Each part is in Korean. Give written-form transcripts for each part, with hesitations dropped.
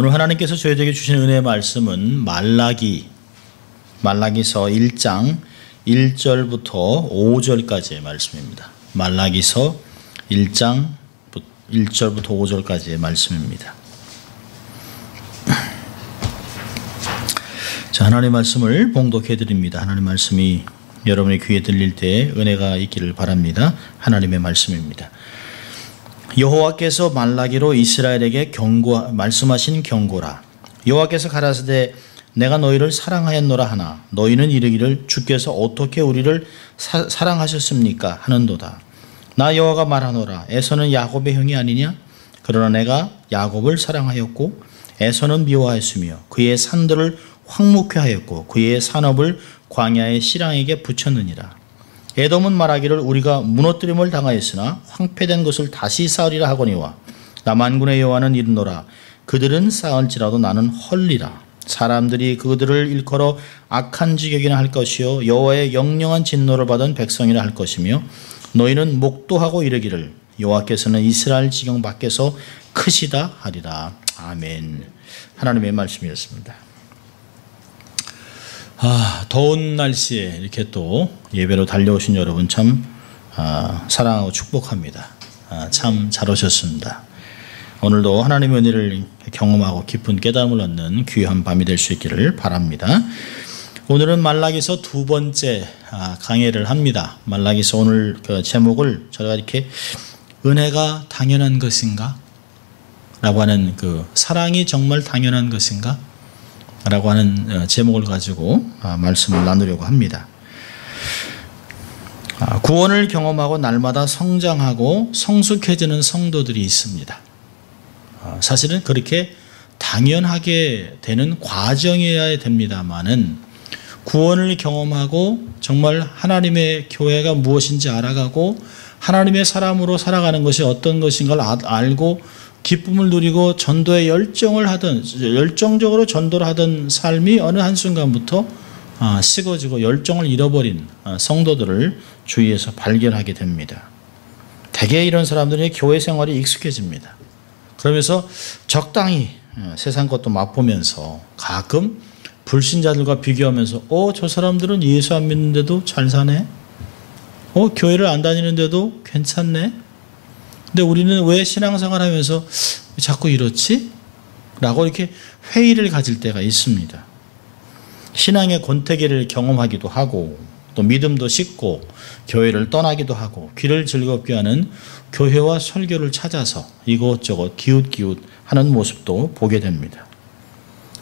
오늘 하나님께서 저희에게 주신 은혜의 말씀은 말라기서 1장 1절부터 5절까지의 말씀입니다. 말라기서 1장 1절부터 5절까지의 말씀입니다. 자, 하나님의 말씀을 봉독해 드립니다. 하나님의 말씀이 여러분의 귀에 들릴 때 은혜가 있기를 바랍니다. 하나님의 말씀입니다. 여호와께서 말라기로 이스라엘에게 말씀하신 경고라. 여호와께서 가라사대 내가 너희를 사랑하였노라 하나 너희는 이르기를 주께서 어떻게 우리를 사랑하셨습니까 하는도다. 나 여호와가 말하노라. 에서는 야곱의 형이 아니냐? 그러나 내가 야곱을 사랑하였고 에서는 미워하였으며 그의 산들을 황무케 하였고 그의 산업을 광야의 씨랑에게 붙였느니라. 에돔은 말하기를 우리가 무너뜨림을 당하였으나 황폐된 것을 다시 쌓으리라 하거니와 나 만군의 여호와는 이르노라. 그들은 쌓을지라도 나는 헐리라. 사람들이 그들을 일컬어 악한 지경이나 할 것이요 여호와의 영영한 진노를 받은 백성이라 할 것이며 너희는 목도하고 이르기를 여호와께서는 이스라엘 지경 밖에서 크시다 하리라. 아멘. 하나님의 말씀이었습니다. 더운 날씨에 이렇게 또 예배로 달려오신 여러분 참 사랑하고 축복합니다. 참 잘 오셨습니다. 오늘도 하나님의 은혜를 경험하고 깊은 깨달음을 얻는 귀한 밤이 될 수 있기를 바랍니다. 오늘은 말라기서 두 번째 강해를 합니다. 말라기서 오늘 그 제목을 저희가 이렇게 은혜가 당연한 것인가? 라고 하는 그 사랑이 정말 당연한 것인가? 라고 하는 제목을 가지고 말씀을 나누려고 합니다. 구원을 경험하고 날마다 성장하고 성숙해지는 성도들이 있습니다. 사실은 그렇게 당연하게 되는 과정이어야 됩니다만은 구원을 경험하고 정말 하나님의 교회가 무엇인지 알아가고 하나님의 사람으로 살아가는 것이 어떤 것인가를 알고 기쁨을 누리고 전도에 열정적으로 전도를 하던 삶이 어느 한순간부터 식어지고 열정을 잃어버린 성도들을 주위에서 발견하게 됩니다. 대개 이런 사람들이 교회 생활이 익숙해집니다. 그러면서 적당히 세상 것도 맛보면서 가끔 불신자들과 비교하면서 저 사람들은 예수 안 믿는데도 잘 사네? 교회를 안 다니는데도 괜찮네? 근데 우리는 왜 신앙생활 하면서 자꾸 이렇지? 라고 이렇게 회의를 가질 때가 있습니다. 신앙의 권태기를 경험하기도 하고 또 믿음도 식고 교회를 떠나기도 하고 귀를 즐겁게 하는 교회와 설교를 찾아서 이곳저곳 기웃기웃 하는 모습도 보게 됩니다.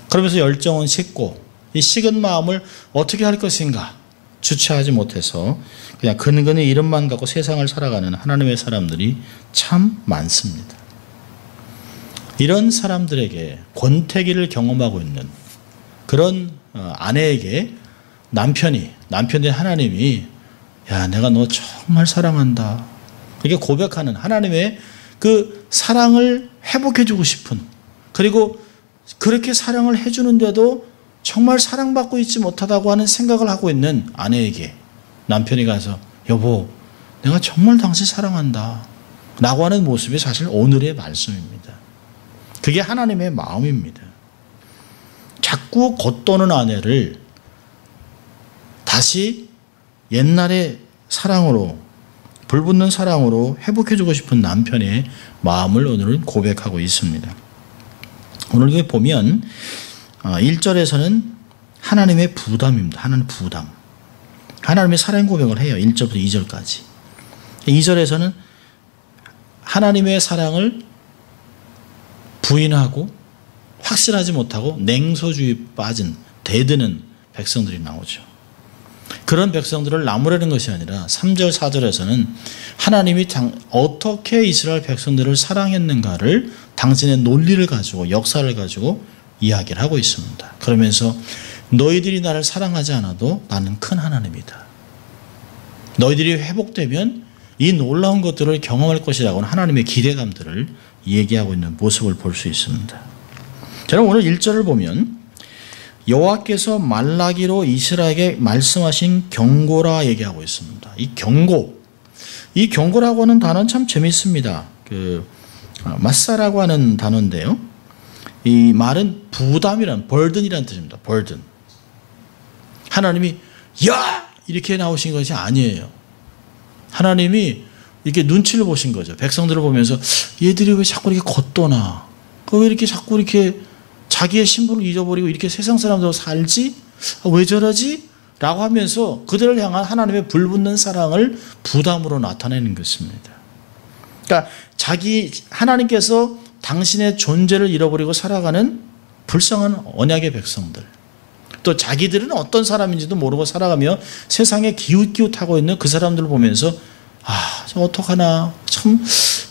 그러면서 열정은 식고 이 식은 마음을 어떻게 할 것인가 주체하지 못해서 그냥 근근히 이름만 갖고 세상을 살아가는 하나님의 사람들이 참 많습니다. 이런 사람들에게 권태기를 경험하고 있는 그런 아내에게 남편인 하나님이 야 내가 너 정말 사랑한다 이렇게 고백하는 하나님의 그 사랑을 회복해주고 싶은 그리고 그렇게 사랑을 해주는데도 정말 사랑받고 있지 못하다고 하는 생각을 하고 있는 아내에게 남편이 가서 여보 내가 정말 당신 사랑한다 라고 하는 모습이 사실 오늘의 말씀입니다. 그게 하나님의 마음입니다. 자꾸 겉도는 아내를 다시 옛날의 사랑으로 불붙는 사랑으로 회복해주고 싶은 남편의 마음을 오늘은 고백하고 있습니다. 오늘 여기 보면 1절에서는 하나님의 부담입니다. 하나님 부담. 하나님의 사랑 고백을 해요. 1절부터 2절까지. 2절에서는 하나님의 사랑을 부인하고 확신하지 못하고 냉소주의에 빠진 대드는 백성들이 나오죠. 그런 백성들을 나무라는 것이 아니라 3절 4절에서는 하나님이 어떻게 이스라엘 백성들을 사랑했는가를 당신의 논리를 가지고 역사를 가지고 이야기를 하고 있습니다. 그러면서 너희들이 나를 사랑하지 않아도 나는 큰 하나님이다. 너희들이 회복되면 이 놀라운 것들을 경험할 것이라고는 하나님의 기대감들을 얘기하고 있는 모습을 볼 수 있습니다. 저는 오늘 1절을 보면 여호와께서 말라기로 이스라엘에게 말씀하신 경고라 얘기하고 있습니다. 이 경고라고 하는 단어는 참 재밌습니다. 마사라고 하는 단어인데요. 이 말은 부담이란, burden이라는 뜻입니다. burden. 하나님이 야! 이렇게 나오신 것이 아니에요. 하나님이 이렇게 눈치를 보신 거죠. 백성들을 보면서 얘들이 왜 자꾸 이렇게 겉도나? 왜 이렇게 자꾸 이렇게 자기의 신분을 잊어버리고 이렇게 세상 사람들하고 살지? 왜 저러지? 라고 하면서 그들을 향한 하나님의 불붙는 사랑을 부담으로 나타내는 것입니다. 그러니까 하나님께서 당신의 존재를 잃어버리고 살아가는 불쌍한 언약의 백성들, 또 자기들은 어떤 사람인지도 모르고 살아가며 세상에 기웃기웃하고 있는 그 사람들을 보면서 저 어떡하나, 참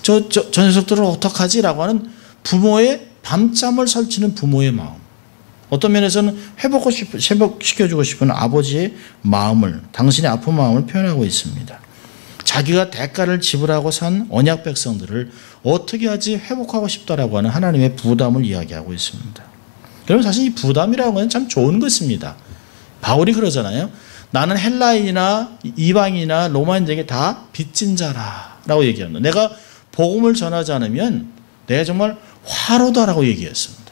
저 녀석들을 어떡하지? 라고 하는 부모의 밤잠을 설치는 부모의 마음, 어떤 면에서는 회복시켜주고 싶은 아버지의 마음을, 당신의 아픈 마음을 표현하고 있습니다. 자기가 대가를 지불하고 산 언약 백성들을 어떻게 하지 회복하고 싶다라고 하는 하나님의 부담을 이야기하고 있습니다. 여러분, 사실 이 부담이라고 하는 참 좋은 것입니다. 바울이 그러잖아요. 나는 헬라인이나 이방인이나 로마인들에게 다 빚진 자라라고 얘기합니다. 내가 복음을 전하지 않으면 내가 정말 화로다라고 얘기했습니다.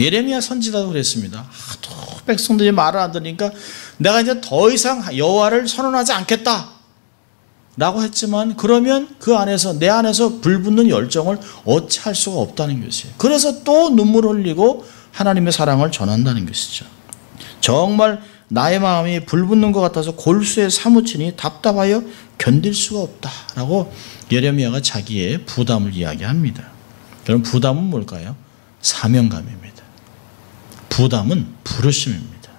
예레미야 선지자도 그랬습니다. 하도 백성들이 말을 안 들으니까 내가 이제 더 이상 여호와를 선언하지 않겠다 라고 했지만, 그러면 그 안에서, 내 안에서 불붙는 열정을 어찌할 수가 없다는 것이에요. 그래서 또 눈물을 흘리고 하나님의 사랑을 전한다는 것이죠. 정말 나의 마음이 불붙는 것 같아서 골수에 사무치니 답답하여 견딜 수가 없다라고 예레미야가 자기의 부담을 이야기합니다. 여러분, 부담은 뭘까요? 사명감입니다. 부담은 부르심입니다.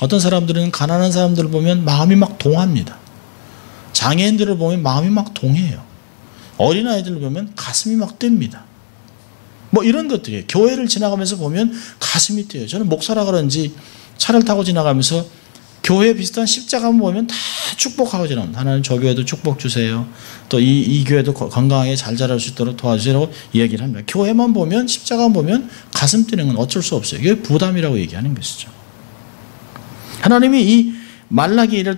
어떤 사람들은 가난한 사람들을 보면 마음이 막 동합니다. 장애인들을 보면 마음이 막 동해요. 어린아이들을 보면 가슴이 막 뜁니다. 뭐 이런 것들이에요. 교회를 지나가면서 보면 가슴이 뛰어요. 저는 목사라 그런지 차를 타고 지나가면서 교회 비슷한 십자가만 보면 다 축복하고 지납니다. 하나님 저 교회도 축복 주세요. 또 이 교회도 건강하게 잘 자랄 수 있도록 도와주세요라고 이야기를 합니다. 교회만 보면, 십자가만 보면 가슴 뛰는 건 어쩔 수 없어요. 이게 부담이라고 얘기하는 것이죠. 하나님이 이 말라기를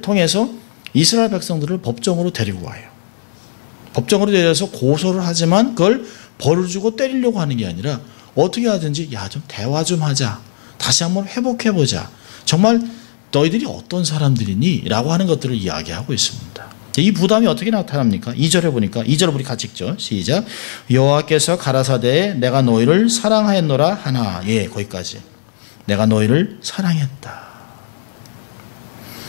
통해서 이스라엘 백성들을 법정으로 데리고 와요. 법정으로 데려서 고소를 하지만 그걸 벌을 주고 때리려고 하는 게 아니라 어떻게 하든지 좀 대화 좀 하자. 다시 한번 회복해보자. 정말 너희들이 어떤 사람들이니? 라고 하는 것들을 이야기하고 있습니다. 이 부담이 어떻게 나타납니까? 2절에 보니까, 2절 우리 같이 읽죠. 시작. 여호와께서 가라사대 내가 너희를 사랑하였노라 하나. 거기까지. 내가 너희를 사랑했다.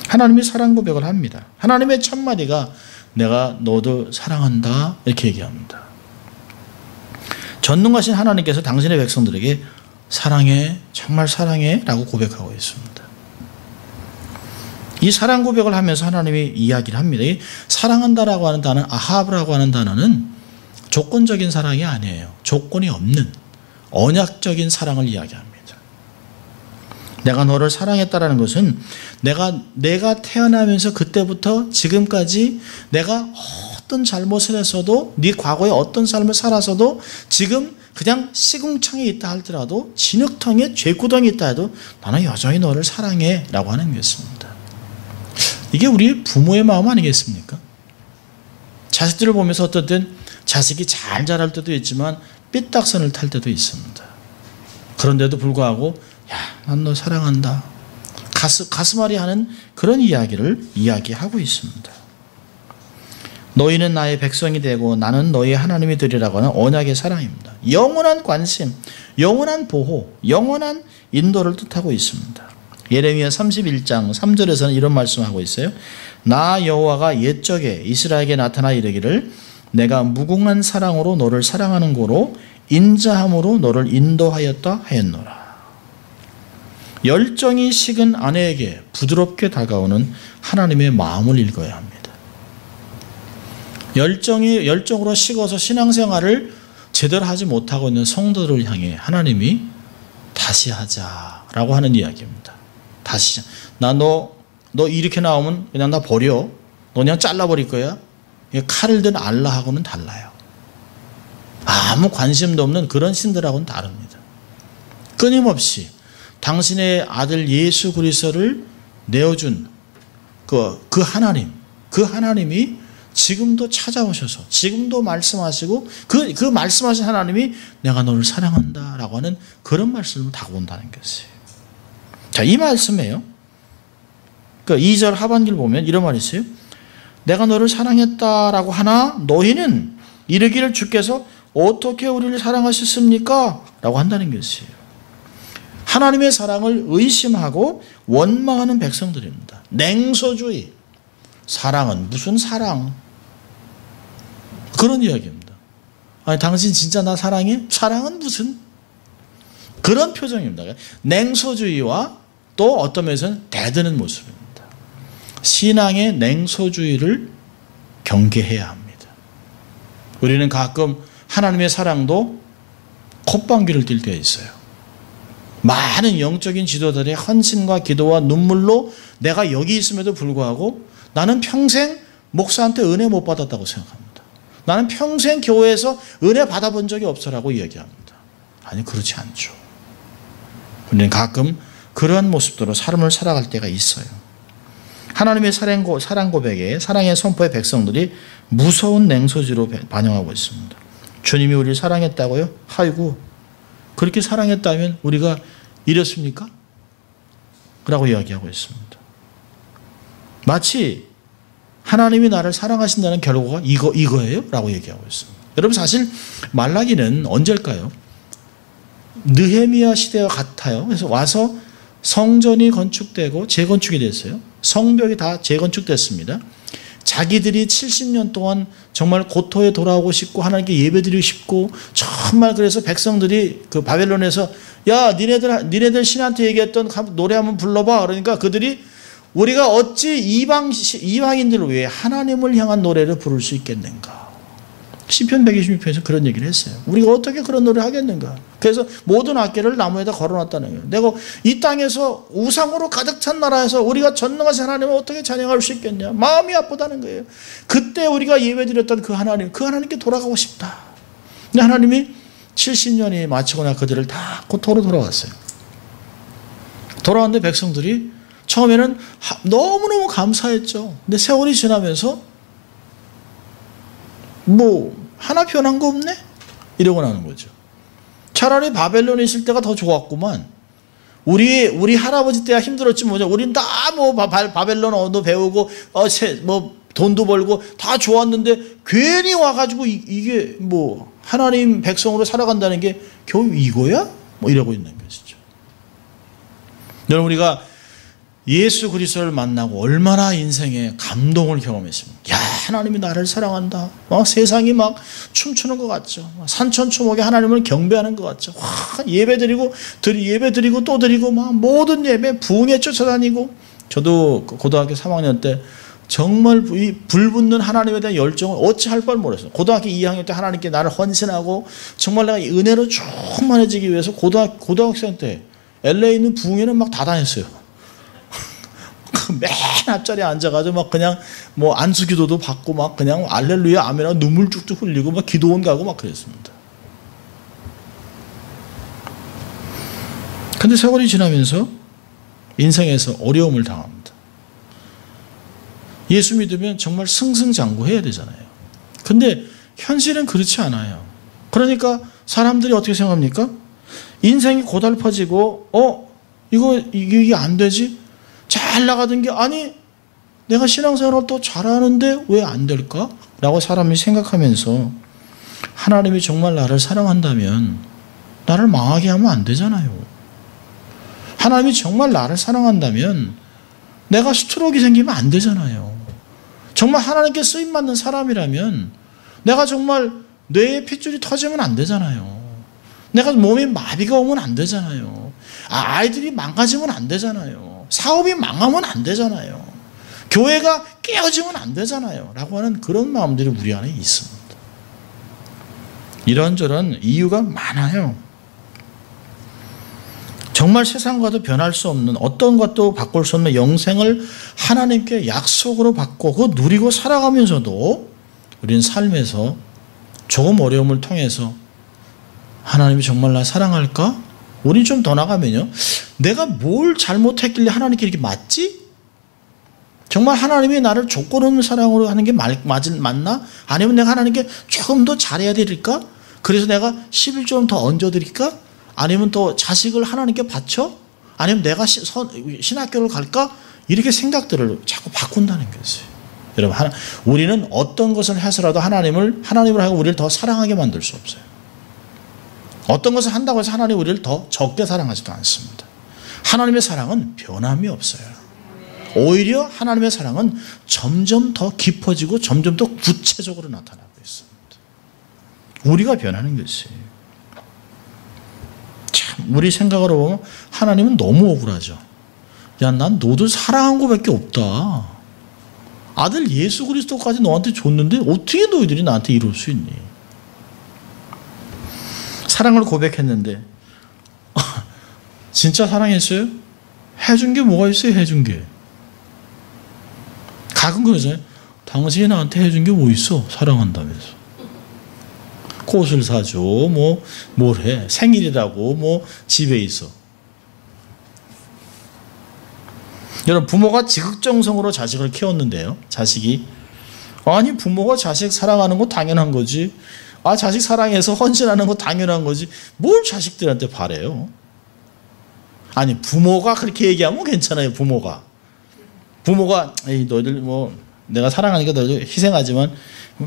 하나님이 사랑 고백을 합니다. 하나님의 첫마디가 내가 너도 사랑한다 이렇게 얘기합니다. 전능하신 하나님께서 당신의 백성들에게 사랑해, 정말 사랑해 라고 고백하고 있습니다. 이 사랑 고백을 하면서 하나님이 이야기를 합니다. 이 사랑한다라고 하는 단어, 아합이라고 하는 단어는 조건적인 사랑이 아니에요. 조건이 없는 언약적인 사랑을 이야기합니다. 내가 너를 사랑했다라는 것은 내가 태어나면서 그때부터 지금까지 내가 어떤 잘못을 했어도, 네 과거에 어떤 삶을 살아서도, 지금 그냥 시궁창에 있다 할지라도, 진흙탕에 죄구덩이 있다 해도 나는 여전히 너를 사랑해 라고 하는 것입니다. 이게 우리 부모의 마음 아니겠습니까? 자식들을 보면서 어떤 땐 자식이 잘 자랄 때도 있지만 삐딱선을 탈 때도 있습니다. 그런데도 불구하고 난 너 사랑한다, 가슴앓이 하는 그런 이야기를 이야기하고 있습니다. 너희는 나의 백성이 되고 나는 너희의 하나님이 되리라고 하는 언약의 사랑입니다. 영원한 관심, 영원한 보호, 영원한 인도를 뜻하고 있습니다. 예레미야 31장 3절에서는 이런 말씀하고 있어요. 나 여호와가 옛적에 이스라엘에게 나타나 이르기를 내가 무궁한 사랑으로 너를 사랑하는 고로 인자함으로 너를 인도하였다 하였노라. 열정이 식은 아내에게 부드럽게 다가오는 하나님의 마음을 읽어야 합니다. 열정으로 식어서 신앙생활을 제대로 하지 못하고 있는 성도들을 향해 하나님이 다시 하자라고 하는 이야기입니다. 다시, 너 이렇게 나오면 그냥 나 버려. 너 그냥 잘라버릴 거야. 칼을 든 알라하고는 달라요. 아무 관심도 없는 그런 신들하고는 다릅니다. 끊임없이 당신의 아들 예수 그리스도를 내어준 그 하나님이 지금도 찾아오셔서 지금도 말씀하시고 그 말씀하신 하나님이 내가 너를 사랑한다 라고 하는 그런 말씀을 다가온다는 것이에요. 자, 이 말씀이에요. 그 2절 하반기를 보면 이런 말이 있어요. 내가 너를 사랑했다라고 하나 너희는 이르기를 주께서 어떻게 우리를 사랑하셨습니까? 라고 한다는 것이에요. 하나님의 사랑을 의심하고 원망하는 백성들입니다. 냉소주의. 사랑은 무슨 사랑? 그런 이야기입니다. 아니, 당신 진짜 나 사랑해? 사랑은 무슨? 그런 표정입니다. 냉소주의와 또 어떤 면에서는 대드는 모습입니다. 신앙의 냉소주의를 경계해야 합니다. 우리는 가끔 하나님의 사랑도 콧방귀를 띌 때가 있어요. 많은 영적인 지도자들의 헌신과 기도와 눈물로 내가 여기 있음에도 불구하고 나는 평생 목사한테 은혜 못 받았다고 생각합니다. 나는 평생 교회에서 은혜 받아본 적이 없어라고 이야기합니다. 아니, 그렇지 않죠. 우리는 가끔 그러한 모습대로 삶을 살아갈 때가 있어요. 하나님의 사랑 고백에 사랑의 선포의 백성들이 무서운 냉소지로 반영하고 있습니다. 주님이 우리를 사랑했다고요? 아이고, 그렇게 사랑했다면 우리가 이랬습니까? 라고 이야기하고 있습니다. 마치 하나님이 나를 사랑하신다는 결과가 이거예요? 라고 얘기하고 있습니다. 여러분, 사실 말라기는 언제일까요? 느헤미야 시대와 같아요. 그래서 와서 성전이 건축되고 재건축이 됐어요. 성벽이 다 재건축됐습니다. 자기들이 70년 동안 정말 고토에 돌아오고 싶고 하나님께 예배드리고 싶고 정말 그래서 백성들이 그 바벨론에서 야, 니네들 신한테 얘기했던 노래 한번 불러봐. 그러니까 그들이 우리가 어찌 이방인들을 위해 하나님을 향한 노래를 부를 수 있겠는가. 시편 126편에서 그런 얘기를 했어요. 우리가 어떻게 그런 노래를 하겠는가. 그래서 모든 악기를 나무에다 걸어놨다는 거예요. 내가 이 땅에서 우상으로 가득 찬 나라에서 우리가 전능하신 하나님을 어떻게 찬양할 수 있겠냐. 마음이 아프다는 거예요. 그때 우리가 예배드렸던 그 하나님께 돌아가고 싶다. 근데 하나님이 70년이 마치거나 그들을 다 고토로 돌아왔어요. 돌아왔는데 백성들이 처음에는 너무너무 감사했죠. 근데 세월이 지나면서 하나 변한 거 없네? 이러고 나는 거죠. 차라리 바벨론에 있을 때가 더 좋았구만. 우리 할아버지 때가 힘들었지 뭐냐. 우린 다 바벨론 언어 배우고 돈도 벌고 다 좋았는데 괜히 와가지고 이게 하나님 백성으로 살아간다는 게 겨우 이거야? 이러고 있는 것이죠. 여러분, 우리가 예수 그리스도를 만나고 얼마나 인생에 감동을 경험했습니까? 야, 하나님이 나를 사랑한다. 세상이 막 춤추는 것 같죠. 산천초목에 하나님을 경배하는 것 같죠. 예배드리고 또 드리고 막 모든 예배 부흥에 쫓아다니고. 저도 고등학교 3학년 때 정말 이 불붙는 하나님에 대한 열정을 어찌할 뻔 모르겠어요. 고등학교 2학년 때 하나님께 나를 헌신하고 정말 내가 은혜로 충만해지기 위해서 고등학생 때 LA에 있는 부흥회는 막 다 다녔어요. 맨 앞자리에 앉아가지고 막 그냥 안수기도도 받고 막 그냥 알렐루야 아멘하고 눈물 쭉쭉 흘리고 막 기도원 가고 막 그랬습니다. 근데 세월이 지나면서 인생에서 어려움을 당합니다. 예수 믿으면 정말 승승장구해야 되잖아요. 근데 현실은 그렇지 않아요. 그러니까 사람들이 어떻게 생각합니까? 인생이 고달퍼지고 이게 안 되지? 잘 나가던 게 아니 내가 신앙생활을 또 잘하는데 왜 안 될까? 라고 사람이 생각하면서 하나님이 정말 나를 사랑한다면 나를 망하게 하면 안 되잖아요. 하나님이 정말 나를 사랑한다면 내가 스트로크가 생기면 안 되잖아요. 정말 하나님께 쓰임받는 사람이라면 내가 정말 뇌에 핏줄이 터지면 안 되잖아요. 내가 몸에 마비가 오면 안 되잖아요. 아이들이 망가지면 안 되잖아요. 사업이 망하면 안 되잖아요. 교회가 깨어지면 안 되잖아요. 라고 하는 그런 마음들이 우리 안에 있습니다. 이런저런 이유가 많아요. 정말 세상과도 변할 수 없는 어떤 것도 바꿀 수 없는 영생을 하나님께 약속으로 받고 그거 누리고 살아가면서도 우리는 삶에서 조금 어려움을 통해서 하나님이 정말 나 사랑할까? 우린 좀 더 나가면요. 내가 뭘 잘못했길래 하나님께 이렇게 맞지? 정말 하나님이 나를 조건 없는 사랑으로 하는 게 맞나? 아니면 내가 하나님께 조금 더 잘해야 될까? 그래서 내가 11조 좀 더 얹어드릴까? 아니면 또 자식을 하나님께 바쳐? 아니면 내가 신학교를 갈까? 이렇게 생각들을 자꾸 바꾼다는 것이에요. 여러분, 우리는 어떤 것을 해서라도 하나님을 하고 우리를 더 사랑하게 만들 수 없어요. 어떤 것을 한다고 해서 하나님이 우리를 더 적게 사랑하지도 않습니다. 하나님의 사랑은 변함이 없어요. 오히려 하나님의 사랑은 점점 더 깊어지고 점점 더 구체적으로 나타나고 있습니다. 우리가 변하는 것이에요. 참, 우리 생각으로 보면 하나님은 너무 억울하죠. 야, 난 너도 사랑한 것밖에 없다. 아들 예수 그리스도까지 너한테 줬는데 어떻게 너희들이 나한테 이럴 수 있니? 사랑을 고백했는데 진짜 사랑했어요? 해준 게 뭐가 있어요? 해준 게. 가끔 그러잖아요. 당신이 나한테 해준 게 뭐 있어? 사랑한다면서. 꽃을 사줘. 뭘 해. 생일이라고 집에 있어. 여러분, 부모가 지극정성으로 자식을 키웠는데요. 자식이 아니 부모가 자식 사랑하는 거 당연한 거지. 자식 사랑해서 헌신하는 거 당연한 거지. 뭘 자식들한테 바래요. 아니 부모가 그렇게 얘기하면 괜찮아요. 부모가 에이 너희들 내가 사랑하니까 너희들 희생하지만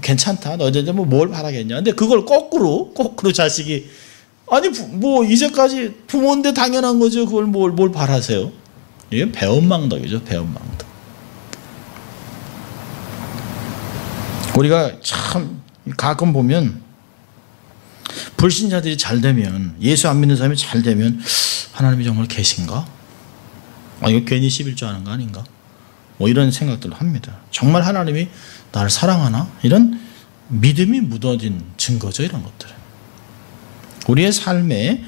괜찮다. 너희들 뭘 바라겠냐. 근데 그걸 거꾸로 자식이 아니 이제까지 부모인데 당연한 거죠. 그걸 뭘 바라세요. 이게 배은망덕이죠. 배은망덕. 우리가 참 가끔 보면 불신자들이 잘 되면, 예수 안 믿는 사람이 잘 되면 하나님이 정말 계신가? 이거 괜히 11조 하는 거 아닌가? 이런 생각들을 합니다. 정말 하나님이 나를 사랑하나? 이런 믿음이 묻어진 증거죠. 이런 것들은. 우리의 삶에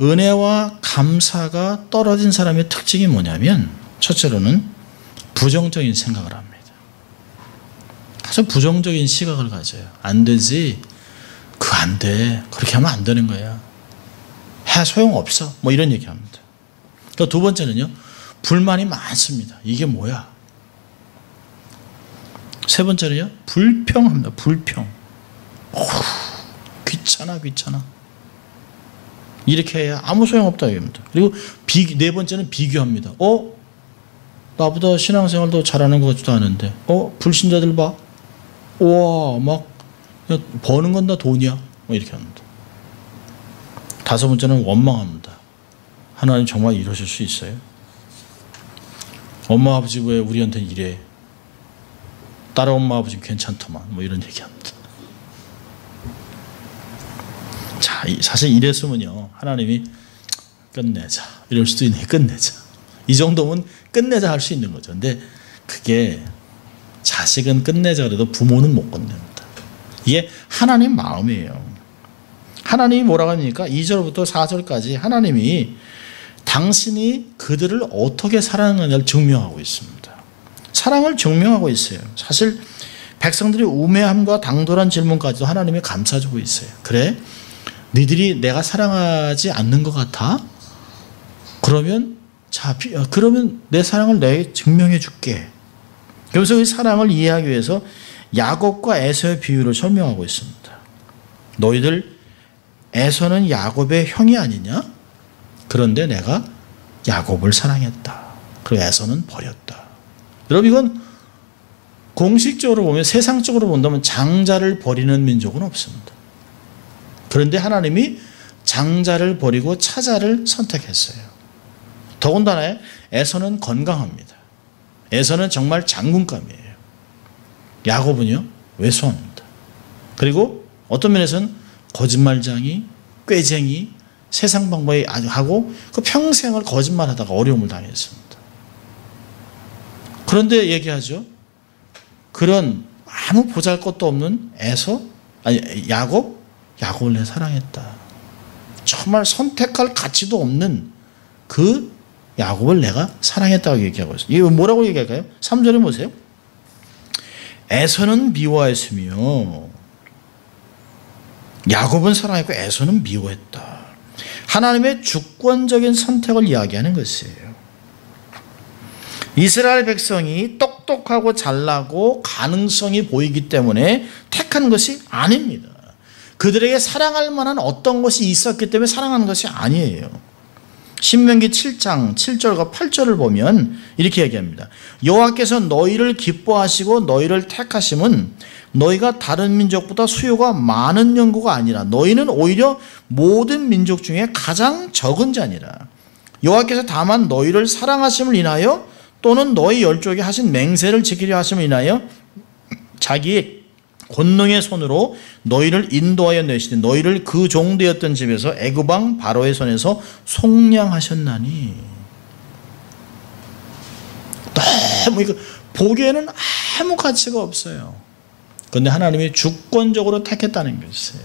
은혜와 감사가 떨어진 사람의 특징이 뭐냐면, 첫째로는 부정적인 생각을 합니다. 아주 부정적인 시각을 가져요. 안 되지. 그거 안 돼. 그렇게 하면 안 되는 거야. 소용없어. 이런 얘기합니다. 또 두 번째는요. 불만이 많습니다. 이게 뭐야? 세 번째는요. 불평합니다. 불평. 귀찮아. 이렇게 해야 아무 소용없다 얘기합니다. 그리고 네 번째는 비교합니다. 나보다 신앙생활도 잘하는 것 같지도 않은데 불신자들 봐. 우와 막 버는 건 다 돈이야. 이렇게 합니다. 다섯 번째는 원망합니다. 하나님 정말 이러실 수 있어요? 엄마 아버지 왜 우리한테는 이래? 다른 엄마 아버지 괜찮더만. 이런 얘기합니다. 자, 사실 이랬으면요 하나님이 끝내자 이럴 수도 있네. 끝내자. 이 정도면 끝내자 할 수 있는 거죠. 근데 그게 자식은 끝내자 그래도 부모는 못 끝냅니다. 이게 하나님 마음이에요. 하나님이 뭐라고 합니까? 2절부터 4절까지 하나님이 당신이 그들을 어떻게 사랑하느냐를 증명하고 있습니다. 사랑을 증명하고 있어요. 사실 백성들이 우매함과 당돌한 질문까지도 하나님이 감싸주고 있어요. 그래? 너희들이 내가 사랑하지 않는 것 같아? 그러면 내 사랑을 내게 증명해 줄게. 그래서 이 사랑을 이해하기 위해서 야곱과 에서의 비유를 설명하고 있습니다. 너희들 에서는 야곱의 형이 아니냐? 그런데 내가 야곱을 사랑했다. 그리고 에서는 버렸다. 여러분 이건 공식적으로 보면, 세상적으로 본다면 장자를 버리는 민족은 없습니다. 그런데 하나님이 장자를 버리고 차자를 선택했어요. 더군다나 에서는 건강합니다. 에서는 정말 장군감이에요. 야곱은요 왜소합니다. 그리고 어떤 면에서는 거짓말쟁이, 꾀쟁이, 세상 방법에 하고 그 평생을 거짓말하다가 어려움을 당했습니다. 그런데 얘기하죠. 그런 아무 보잘것도 없는 야곱을 내 사랑했다. 정말 선택할 가치도 없는 그 야곱을 내가 사랑했다고 얘기하고 있어요. 이게 뭐라고 얘기할까요? 3절에 보세요. 에서는 미워했으며 야곱은 사랑했고 에서는 미워했다. 하나님의 주권적인 선택을 이야기하는 것이에요. 이스라엘 백성이 똑똑하고 잘나고 가능성이 보이기 때문에 택한 것이 아닙니다. 그들에게 사랑할 만한 어떤 것이 있었기 때문에 사랑하는 것이 아니에요. 신명기 7장 7절과 8절을 보면 이렇게 얘기합니다. 여호와께서 너희를 기뻐하시고 너희를 택하심은 너희가 다른 민족보다 수요가 많은 연고가 아니라 너희는 오히려 모든 민족 중에 가장 적은 자니라. 여호와께서 다만 너희를 사랑하심을 인하여 또는 너희 열족에 하신 맹세를 지키려 하심을 인하여 자기의 권능의 손으로 너희를 인도하여 내시되 너희를 그 종되었던 집에서 애굽 왕 바로의 손에서 속량하셨나니. 너무 이거 보기에는 아무 가치가 없어요. 그런데 하나님이 주권적으로 택했다는 것이에요.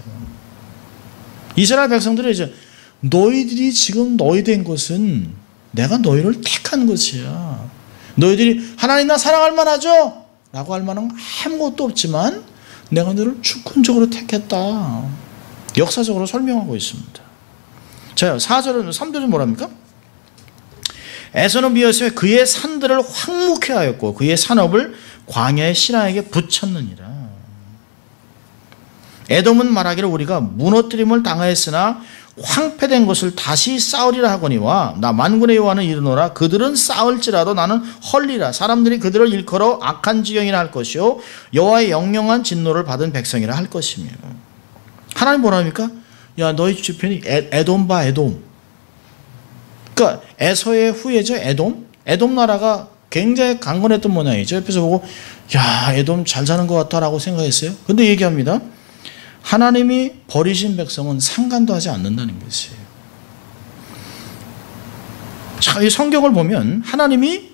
이스라엘 백성들이 이제 너희들이 지금 너희 된 것은 내가 너희를 택한 것이야. 너희들이 하나님 나 사랑할 만하죠? 라고 할 만한 아무것도 없지만 내가 너를 주권적으로 택했다. 역사적으로 설명하고 있습니다. 자, 4절은 3절은 뭐랍니까? 에서는 미어스에 그의 산들을 황무케 하였고 그의 산업을 광야의 신하에게 붙였느니라. 에돔은 말하기를 우리가 무너뜨림을 당하였으나 황폐된 것을 다시 쌓으리라 하거니와 나 만군의 여호와는 이르노라 그들은 쌓을지라도 나는 헐리라. 사람들이 그들을 일컬어 악한 지경이라 할 것이요 여호와의 영영한 진노를 받은 백성이라 할 것이며. 하나님 뭐라 합니까? 야 너희 주변이 에돔 봐 에돔. 그러니까 에서의 후예죠 에돔. 에돔 나라가 굉장히 강건했던 모양이죠. 옆에서 보고 야 에돔 잘 사는 것 같다라고 생각했어요. 근데 얘기합니다. 하나님이 버리신 백성은 상관도 하지 않는다는 것이에요. 자, 이 성경을 보면 하나님이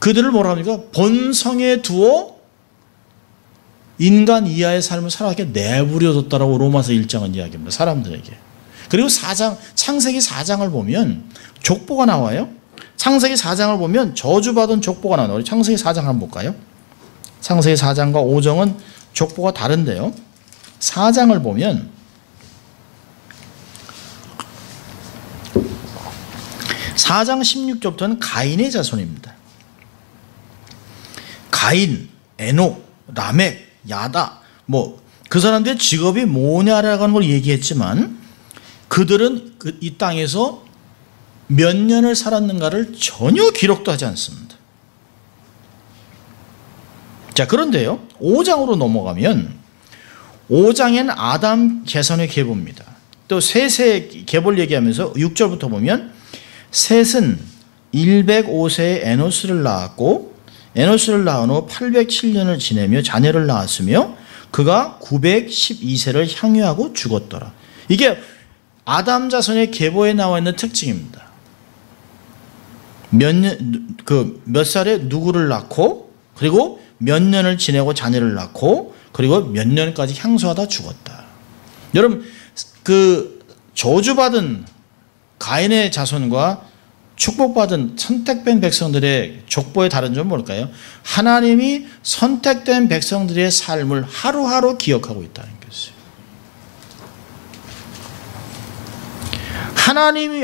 그들을 뭐라 합니까? 본성에 두어 인간 이하의 삶을 살아가게 내버려뒀다라고 로마서 1장은 이야기합니다. 사람들에게. 그리고 4장, 창세기 4장을 보면 족보가 나와요. 창세기 4장을 보면 저주받은 족보가 나와요. 우리 창세기 4장 한번 볼까요? 창세기 4장과 5장은 족보가 다른데요. 4장을 보면 4장 16절부터는 가인의 자손입니다. 가인, 에녹, 라멕, 야다 그 사람들의 직업이 뭐냐라고 하는 걸 얘기했지만 그들은 이 땅에서 몇 년을 살았는가를 전혀 기록도 하지 않습니다. 자, 그런데요 5장으로 넘어가면 5장에는 아담 자손의 계보입니다. 또 셋의 계보를 얘기하면서 6절부터 보면 셋은 105세에 에노스를 낳았고 에노스를 낳은 후 807년을 지내며 자녀를 낳았으며 그가 912세를 향유하고 죽었더라. 이게 아담 자손의 계보에 나와 있는 특징입니다. 몇 살에 누구를 낳고 그리고 몇 년을 지내고 자녀를 낳고 그리고 몇 년까지 향수하다 죽었다. 여러분 그 저주받은 가인의 자손과 축복받은 선택된 백성들의 족보의 다른 점은 뭘까요? 하나님이 선택된 백성들의 삶을 하루하루 기억하고 있다는 것이에요.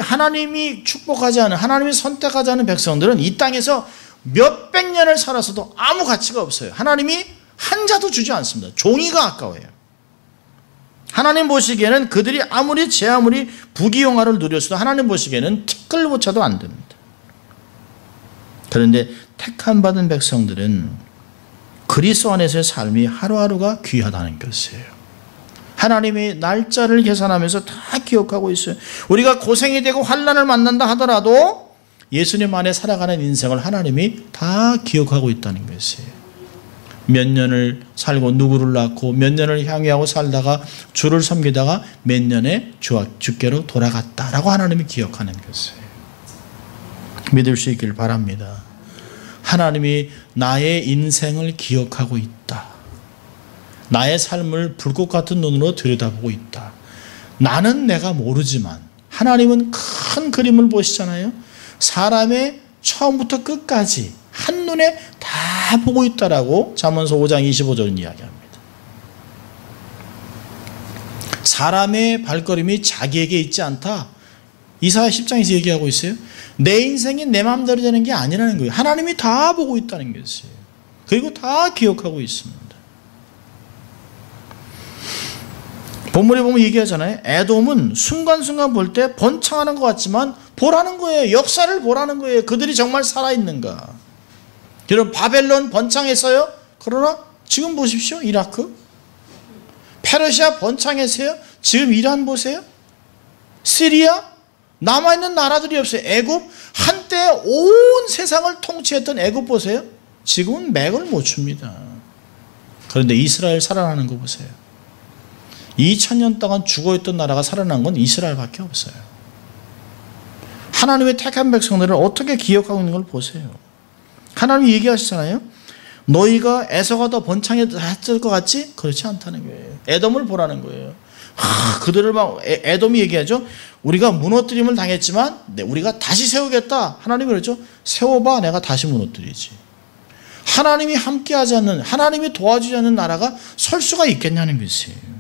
하나님이 축복하지 않은 하나님이 선택하지 않은 백성들은 이 땅에서 몇백 년을 살았어도 아무 가치가 없어요. 하나님이 한 자도 주지 않습니다. 종이가 아까워요. 하나님 보시기에는 그들이 아무리 부귀영화를 누렸어도 하나님 보시기에는 티끌보차도 안 됩니다. 그런데 택함 받은 백성들은 그리스도 안에서의 삶이 하루하루가 귀하다는 것이에요. 하나님이 날짜를 계산하면서 다 기억하고 있어요. 우리가 고생이 되고 환난을 만난다 하더라도 예수님 안에 살아가는 인생을 하나님이 다 기억하고 있다는 것이에요. 몇 년을 살고 누구를 낳고 몇 년을 향유하고 살다가 주를 섬기다가 몇 년에 주께로 돌아갔다라고 하나님이 기억하는 것이에요. 믿을 수 있길 바랍니다. 하나님이 나의 인생을 기억하고 있다. 나의 삶을 불꽃 같은 눈으로 들여다보고 있다. 나는 내가 모르지만 하나님은 큰 그림을 보시잖아요. 사람의 처음부터 끝까지 한눈에 다 보고 있다라고 잠언서 5장 25절은 이야기합니다. 사람의 발걸음이 자기에게 있지 않다. 이사야 10장에서 얘기하고 있어요. 내 인생이 내 마음대로 되는 게 아니라는 거예요. 하나님이 다 보고 있다는 것이에요. 그리고 다 기억하고 있습니다. 본문에 보면 얘기하잖아요. 에돔은 순간순간 볼 때 번창하는 것 같지만 보라는 거예요. 역사를 보라는 거예요. 그들이 정말 살아있는가. 여러분 바벨론 번창했어요? 그러나 지금 보십시오. 이라크. 페르시아 번창했어요? 지금 이란 보세요. 시리아. 남아있는 나라들이 없어요. 애굽. 한때 온 세상을 통치했던 애굽 보세요. 지금은 맥을 못 춥니다. 그런데 이스라엘 살아나는 거 보세요. 2000년 동안 죽어있던 나라가 살아난 건 이스라엘밖에 없어요. 하나님의 택한 백성들을 어떻게 기억하고 있는 걸 보세요. 하나님이 얘기하시잖아요. 너희가 에서가 더 번창했을 것 같지? 그렇지 않다는 거예요. 에돔을 보라는 거예요. 그들을 막 에돔이 얘기하죠. 우리가 무너뜨림을 당했지만 우리가 다시 세우겠다. 하나님이 그러죠. 세워봐, 내가 다시 무너뜨리지. 하나님이 함께하지 않는, 하나님이 도와주지 않는 나라가 설 수가 있겠냐는 것이에요.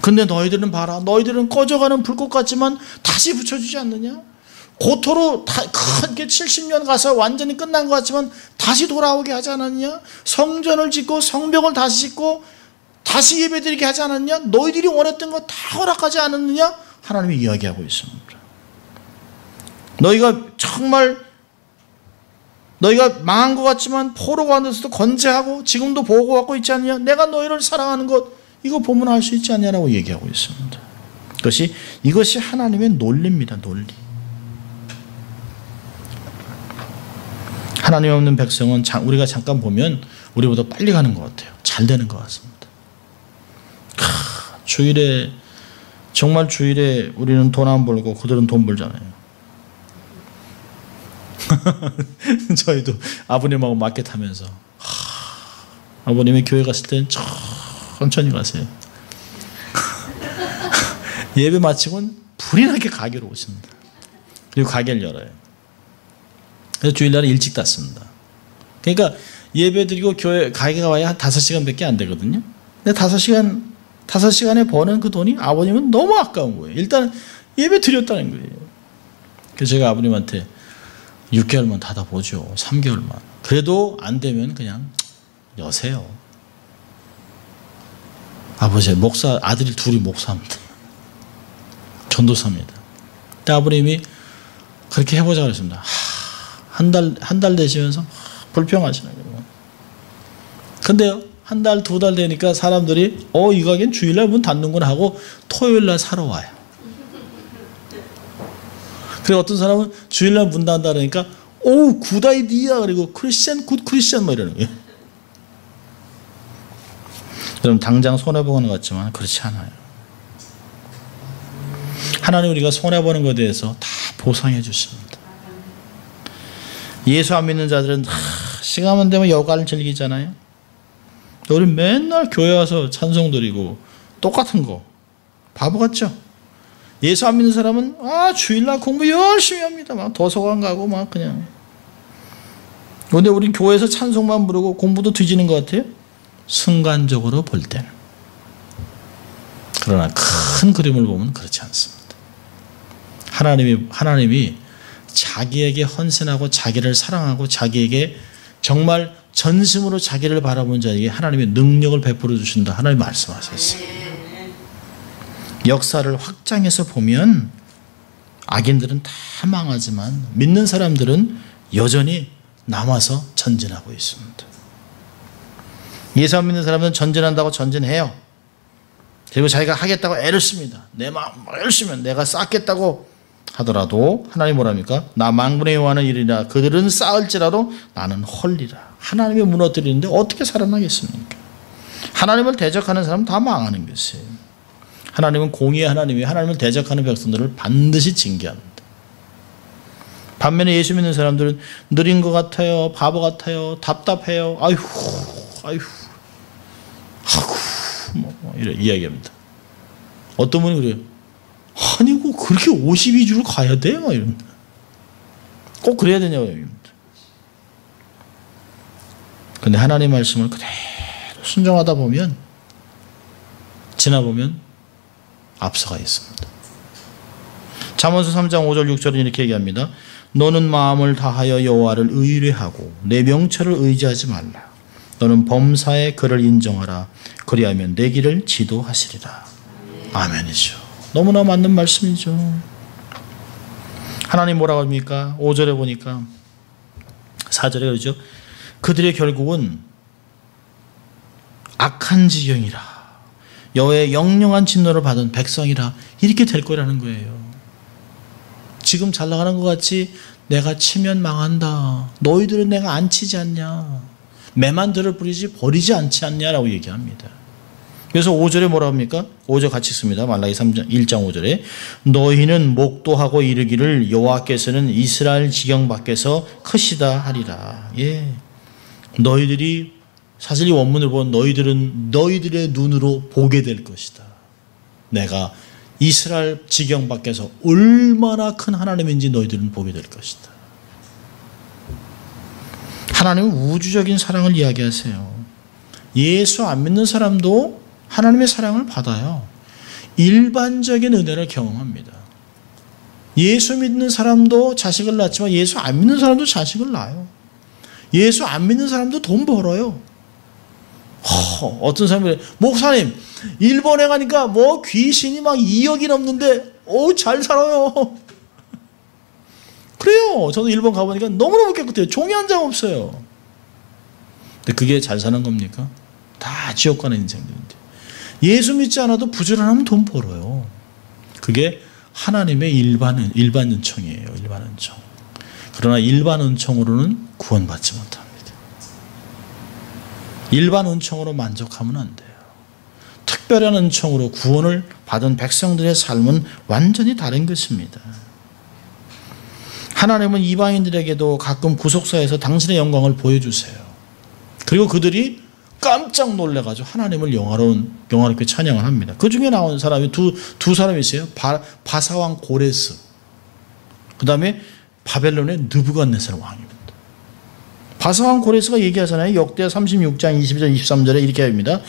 근데 너희들은 봐라. 너희들은 꺼져가는 불꽃 같지만 다시 붙여주지 않느냐? 고토로 크게 70년 가서 완전히 끝난 것 같지만 다시 돌아오게 하지 않았냐? 성전을 짓고 성벽을 다시 짓고 다시 예배드리게 하지 않았냐? 너희들이 원했던 거 다 허락하지 않았느냐? 하나님이 이야기하고 있습니다. 너희가 정말 너희가 망한 것 같지만 포로 가운데서도 건재하고 지금도 보호하고 있지 않느냐? 내가 너희를 사랑하는 것 이거 보면 알 수 있지 않냐라고 얘기하고 있습니다. 이것이 하나님의 논리입니다. 논리. 하나님 없는 백성은 우리가 잠깐 보면 우리보다 빨리 가는 것 같아요. 잘 되는 것 같습니다. 주일에 정말 주일에 우리는 돈 안 벌고 그들은 돈 벌잖아요. 저희도 아버님하고 마켓 하면서 아버님이 교회 갔을 땐 천천히 가세요. 예배 마치고는 불이 나게 가게로 오십니다. 그리고 가게를 열어요. 그래서 주일날은 일찍 닫습니다. 그러니까 예배 드리고 교회 가게가 와야 한 5시간밖에 안 되거든요. 근데 5시간에 버는 그 돈이 아버님은 너무 아까운 거예요. 일단 예배 드렸다는 거예요. 그래서 제가 아버님한테 6개월만 닫아보죠. 3개월만. 그래도 안 되면 그냥 여세요. 아버지 목사 아들이 둘이 목사입니다. 전도사입니다. 근데 아버님이 그렇게 해보자 그랬습니다. 한 달 되시면서 불평하시는 거예요. 근데요 한 달, 2달 되니까 사람들이 이 가게는 주일날 문 닫는구나 하고 토요일날 사러 와요. 그리고 어떤 사람은 주일날 문 닫는다 그러니까 굿 아이디어 그리고 크리스천 굿 크리스천 뭐 이러는 거예요. 여러분 당장 손해보는 것 같지만 그렇지 않아요. 하나님 우리가 손해보는 것에 대해서 다 보상해 주십니다. 예수 안 믿는 자들은 시간만 되면 여가를 즐기잖아요. 우리 맨날 교회 와서 찬송 드리고 똑같은 거 바보 같죠? 예수 안 믿는 사람은 주일날 공부 열심히 합니다. 막 도서관 가고 막 그냥. 그런데 우린 교회에서 찬송만 부르고 공부도 뒤지는 것 같아요. 순간적으로 볼 때는. 그러나 큰 그림을 보면 그렇지 않습니다. 하나님이 자기에게 헌신하고 자기를 사랑하고 자기에게 정말 전심으로 자기를 바라본 자에게 하나님의 능력을 베풀어 주신다. 하나님 말씀하셨어요. 역사를 확장해서 보면 악인들은 다 망하지만 믿는 사람들은 여전히 남아서 전진하고 있습니다. 예수 안 믿는 사람은 전진한다고 전진해요. 그리고 자기가 하겠다고 애를 씁니다. 내 마음 열심히 내가 쌓겠다고 하더라도 하나님 뭐랍니까? 나 만군의 여호와는 이르리라 그들은 쌓을지라도 나는 헐리라. 하나님이 무너뜨리는데 어떻게 살아나겠습니까? 하나님을 대적하는 사람은 다 망하는 것이에요. 하나님은 공의의 하나님이 하나님을 대적하는 백성들을 반드시 징계합니다. 반면에 예수 믿는 사람들은 느린 것 같아요. 바보 같아요. 답답해요. 아이고 이래 이야기합니다. 어떤 분이 그래요. 아니 그렇게 52주를 가야 돼? 막 이럽니다. 꼭 그래야 되냐고 얘기합니다. 근데 하나님 말씀을 그대로 순종하다 보면 지나보면 앞서가 있습니다. 잠언서 3장 5절 6절은 이렇게 얘기합니다. 너는 마음을 다하여 여호와를 의뢰하고 내 명철을 의지하지 말라. 너는 범사에 그를 인정하라. 그리하면 내 길을 지도하시리라. 아멘이죠. 너무나 맞는 말씀이죠. 하나님 뭐라고 합니까? 5절에 보니까 4절에 그러죠. 그들의 결국은 악한 지경이라. 여호와의 영영한 진노를 받은 백성이라. 이렇게 될 거라는 거예요. 지금 잘 나가는 것 같이 내가 치면 망한다. 너희들은 내가 안 치지 않냐. 매만 들을 뿌리지 버리지 않지 않냐라고 얘기합니다. 그래서 5절에 뭐라 합니까? 5절 같이 씁니다. 말라기 3장 1장 5절에 너희는 목도하고 이르기를 여호와께서는 이스라엘 지경 밖에서 크시다 하리라. 예, 너희들이 사실 이 원문을 보면 너희들은 너희들의 눈으로 보게 될 것이다. 내가 이스라엘 지경 밖에서 얼마나 큰 하나님인지 너희들은 보게 될 것이다. 하나님은 우주적인 사랑을 이야기하세요. 예수 안 믿는 사람도 하나님의 사랑을 받아요. 일반적인 은혜를 경험합니다. 예수 믿는 사람도 자식을 낳지만 예수 안 믿는 사람도 자식을 낳아요. 예수 안 믿는 사람도 돈 벌어요. 어떤 사람이 목사님 일본에 가니까 뭐 귀신이 막 2억이 넘는데 잘 살아요. 그래요. 저도 일본 가보니까 너무너무 깨끗해요. 종이 한 장 없어요. 근데 그게 잘 사는 겁니까? 다 지옥 가는 인생들인데. 예수 믿지 않아도 부지런하면 돈 벌어요. 그게 하나님의 일반 은총이에요. 일반 은총. 그러나 일반 은총으로는 구원받지 못합니다. 일반 은총으로 만족하면 안 돼요. 특별한 은총으로 구원을 받은 백성들의 삶은 완전히 다른 것입니다. 하나님은 이방인들에게도 가끔 구속사에서 당신의 영광을 보여주세요. 그리고 그들이 깜짝 놀래가지고 하나님을 영화롭게 찬양을 합니다. 그 중에 나온 사람이 두 사람이 있어요. 바사왕 고레스, 그 다음에 바벨론의 느부갓네살 왕입니다. 바사왕 고레스가 얘기하잖아요. 역대하 36장 22절 23절에 이렇게 합니다.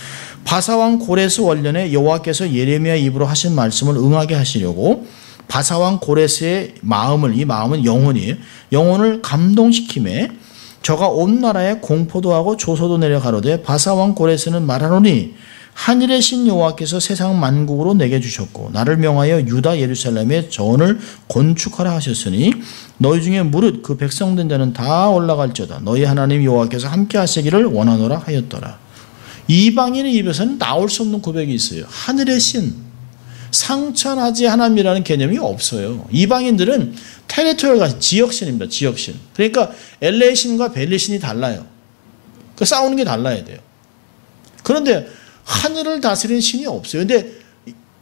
바사왕 고레스 원년에 여호와께서 예레미야 입으로 하신 말씀을 응하게 하시려고 바사왕 고레스의 마음을, 이 마음은 영혼이에요. 영혼을 감동시키매 저가 온 나라에 공포도 하고 조소도 내려 가로되 바사왕 고레스는 말하노니 하늘의 신 여호와께서 세상 만국으로 내게 주셨고 나를 명하여 유다 예루살렘에 전을 건축하라 하셨으니 너희 중에 무릇 그 백성된 자는 다 올라갈지어다. 너희 하나님 여호와께서 함께 하시기를 원하노라 하였더라. 이방인의 입에서는 나올 수 없는 고백이 있어요. 하늘의 신, 상천하지 하나님이라는 개념이 없어요. 이방인들은 테리토리얼 지역신입니다. 지역신. 그러니까 LA 신과 벨리 신이 달라요. 그 싸우는 게 달라야 돼요. 그런데 하늘을 다스리는 신이 없어요. 근데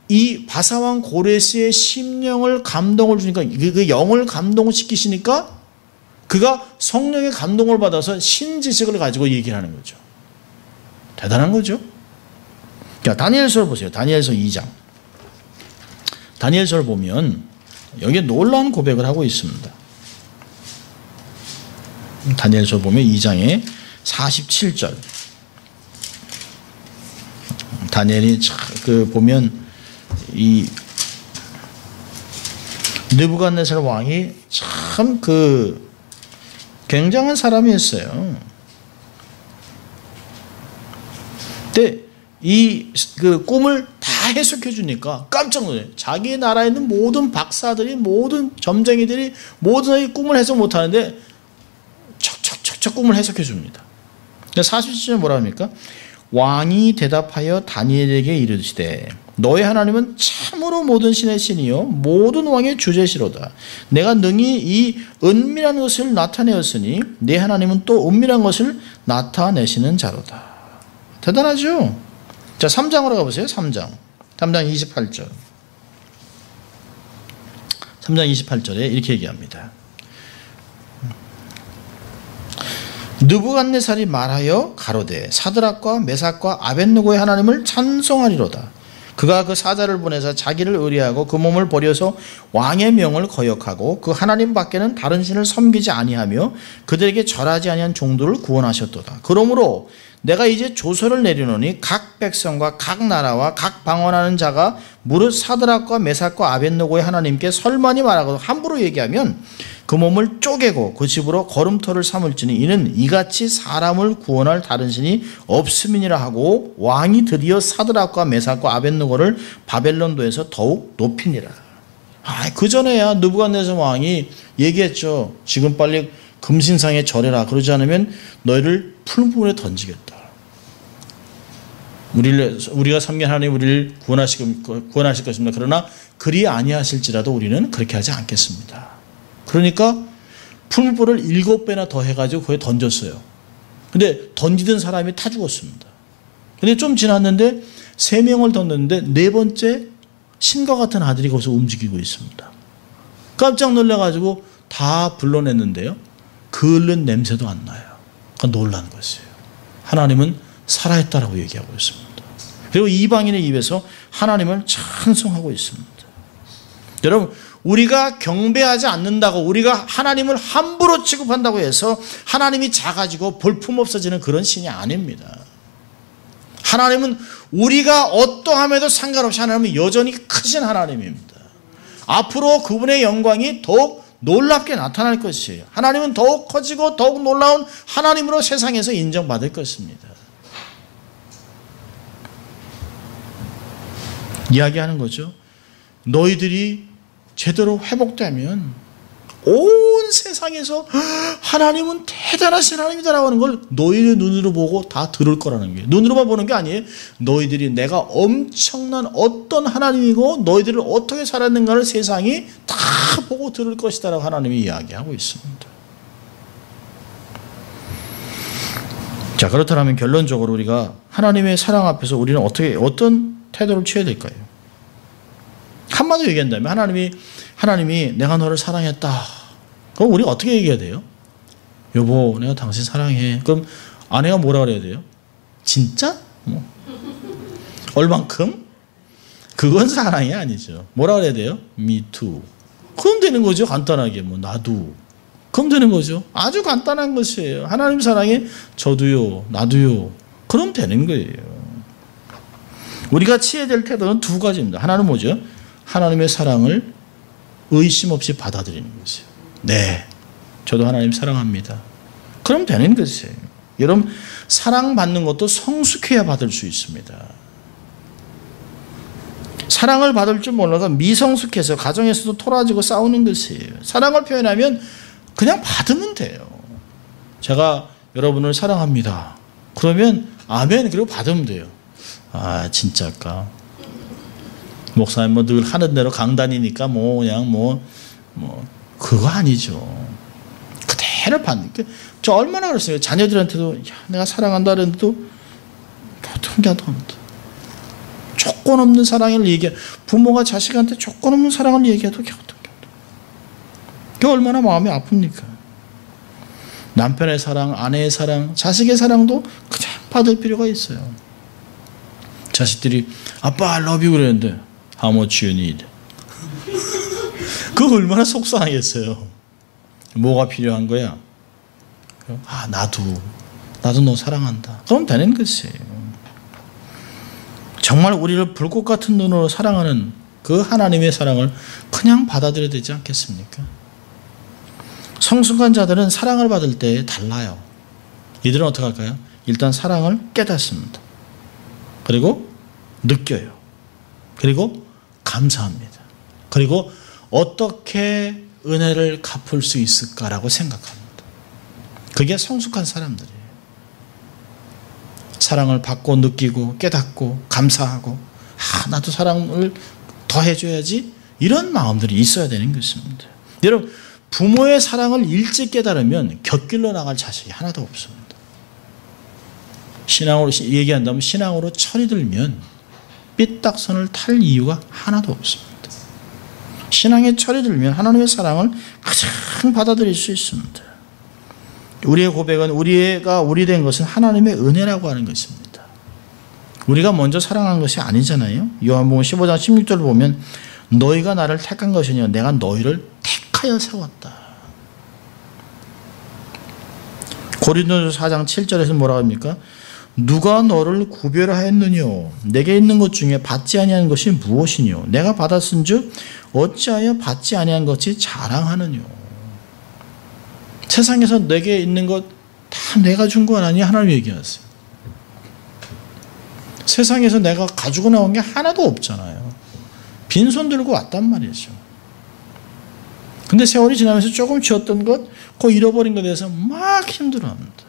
이 바사왕 고레스의 심령을 감동을 주니까 그 영을 감동시키시니까 그가 성령의 감동을 받아서 신지식을 가지고 얘기를 하는 거죠. 대단한 거죠. 자, 다니엘서를 보세요. 다니엘서 2장. 다니엘서를 보면 여기에 놀라운 고백을 하고 있습니다. 다니엘서 보면 2장에 47절. 다니엘이 보면 이 느부갓네살 왕이 참 굉장한 사람이었어요. 근데 이 꿈을 다 해석해 주니까 깜짝 놀라요. 자기 나라에 있는 모든 박사들이, 모든 점쟁이들이 모든 이 꿈을 해석 못 하는데 척척척척 꿈을 해석해 줍니다. 47절에 뭐라 합니까? 왕이 대답하여 다니엘에게 이르시되 너의 하나님은 참으로 모든 신의 신이요 모든 왕의 주제시로다. 내가 능히 이 은밀한 것을 나타내었으니 네 하나님은 또 은밀한 것을 나타내시는 자로다. 대단하죠? 자, 3장으로 가보세요. 3장 28절. 3장 28절에 이렇게 얘기합니다. 느부갓네살이 말하여 가로되 사드락과 메삭과 아벳느고의 하나님을 찬송하리로다. 그가 그 사자를 보내서 자기를 의뢰하고 그 몸을 버려서 왕의 명을 거역하고 그 하나님 밖에는 다른 신을 섬기지 아니하며 그들에게 절하지 아니한 종들을 구원하셨도다. 그러므로 내가 이제 조서를 내리노니 각 백성과 각 나라와 각 방언하는 자가 무릇 사드락과 메삭과 아벳느고의 하나님께 설만이 말하고 함부로 얘기하면 그 몸을 쪼개고 그 집으로 걸음터를 삼을지니 이는 이같이 사람을 구원할 다른 신이 없음이니라 하고 왕이 드디어 사드락과 메삭과 아벳느고를 바벨론도에서 더욱 높이니라. 그 전에야 느부갓네살 왕이 얘기했죠. 지금 빨리 금신상에 절해라. 그러지 않으면 너희를 푸른 부분에 던지겠다. 우리가 섬긴 하나님 우리를 구원하실 것입니다. 그러나 그리 아니하실지라도 우리는 그렇게 하지 않겠습니다. 그러니까 풀무불을 7배나 더 해가지고 거기에 던졌어요. 근데 던지던 사람이 다 죽었습니다. 근데 좀 지났는데 3명을 던졌는데 4번째 신과 같은 아들이 거기서 움직이고 있습니다. 깜짝 놀라가지고 다 불러냈는데요. 그을른 냄새도 안 나요. 그러니까 놀란 것이에요. 하나님은 살아있다라고 얘기하고 있습니다. 그리고 이방인의 입에서 하나님을 찬송하고 있습니다. 여러분, 우리가 경배하지 않는다고, 우리가 하나님을 함부로 취급한다고 해서 하나님이 작아지고 볼품없어지는 그런 신이 아닙니다. 하나님은 우리가 어떠함에도 상관없이 하나님은 여전히 크신 하나님입니다. 앞으로 그분의 영광이 더욱 놀랍게 나타날 것이에요. 하나님은 더욱 커지고 더욱 놀라운 하나님으로 세상에서 인정받을 것입니다. 이야기하는 거죠. 너희들이 제대로 회복되면 온 세상에서 하나님은 대단하신 하나님이다라고 하는 걸 너희의 눈으로 보고 다 들을 거라는 거예요. 눈으로만 보는 게 아니에요. 너희들이 내가 엄청난 어떤 하나님이고 너희들을 어떻게 살았는가를 세상이 다 보고 들을 것이다라고 하나님이 이야기하고 있습니다. 자, 그렇다면 결론적으로 우리가 하나님의 사랑 앞에서 우리는 어떤 태도를 취해야 될까요? 한마디로 얘기한다면 하나님이 내가 너를 사랑했다. 그럼 우리가 어떻게 얘기해야 돼요? 여보, 내가 당신 사랑해. 그럼 아내가 뭐라 그래야 돼요? 진짜? 얼만큼? 그건 사랑이 아니죠. 뭐라 그래야 돼요? Me too. 그럼 되는 거죠. 간단하게. 나도. 그럼 되는 거죠. 아주 간단한 것이에요. 하나님 사랑에 저도요, 나도요. 그럼 되는 거예요. 우리가 취해야 될 태도는 2가지입니다. 하나는 뭐죠? 하나님의 사랑을 의심 없이 받아들이는 것이에요. 네, 저도 하나님 사랑합니다. 그럼 되는 것이에요. 여러분, 사랑받는 것도 성숙해야 받을 수 있습니다. 사랑을 받을 줄 몰라서 미성숙해서 가정에서도 토라지고 싸우는 것이에요. 사랑을 표현하면 그냥 받으면 돼요. 제가 여러분을 사랑합니다. 그러면 아멘, 그리고 받으면 돼요. 아, 진짜일까? 목사님 늘 하는 대로 강단이니까 그거 아니죠. 그대로 받는 게. 저 얼마나 그랬어요. 자녀들한테도 내가 사랑한다 그랬는데도 교통교통합니다. 조건 없는 사랑을 부모가 자식한테 조건 없는 사랑을 얘기해도 교통교통. 그게 얼마나 마음이 아픕니까? 남편의 사랑, 아내의 사랑, 자식의 사랑도 그냥 받을 필요가 있어요. 자식들이 아빠 I love you 그랬는데 How much you need? 그거 얼마나 속상하겠어요. 뭐가 필요한 거야? 나도 너 사랑한다. 그럼 되는 것이에요. 정말 우리를 불꽃 같은 눈으로 사랑하는 그 하나님의 사랑을 그냥 받아들여야 되지 않겠습니까? 성숙한 자들은 사랑을 받을 때 달라요. 이들은 어떻게 할까요? 일단 사랑을 깨닫습니다. 그리고 느껴요. 그리고 감사합니다. 그리고 어떻게 은혜를 갚을 수 있을까라고 생각합니다. 그게 성숙한 사람들이에요. 사랑을 받고 느끼고 깨닫고 감사하고 나도 사랑을 더 해줘야지, 이런 마음들이 있어야 되는 것입니다. 여러분, 부모의 사랑을 일찍 깨달으면 곁길로 나갈 자식이 하나도 없습니다. 신앙으로 얘기한다면 신앙으로 철이 들면 삐딱선을 탈 이유가 하나도 없습니다. 신앙에 철이 들면 하나님의 사랑을 가장 받아들일 수 있습니다. 우리의 고백은 우리가 우리 된 것은 하나님의 은혜라고 하는 것입니다. 우리가 먼저 사랑한 것이 아니잖아요. 요한복음 15장 16절을 보면 너희가 나를 택한 것이냐 내가 너희를 택하여 세웠다. 고린도전서 4장 7절에서 뭐라고 합니까? 누가 너를 구별하였느뇨? 내게 있는 것 중에 받지 아니한 것이 무엇이뇨? 내가 받았은즉 어찌하여 받지 아니한 것이 자랑하느뇨? 세상에서 내게 있는 것 다 내가 준 건 아니야. 하나님 얘기하세요. 세상에서 내가 가지고 나온 게 하나도 없잖아요. 빈손 들고 왔단 말이죠. 근데 세월이 지나면서 조금 쥐었던 것, 그 잃어버린 것에 대해서 막 힘들어합니다.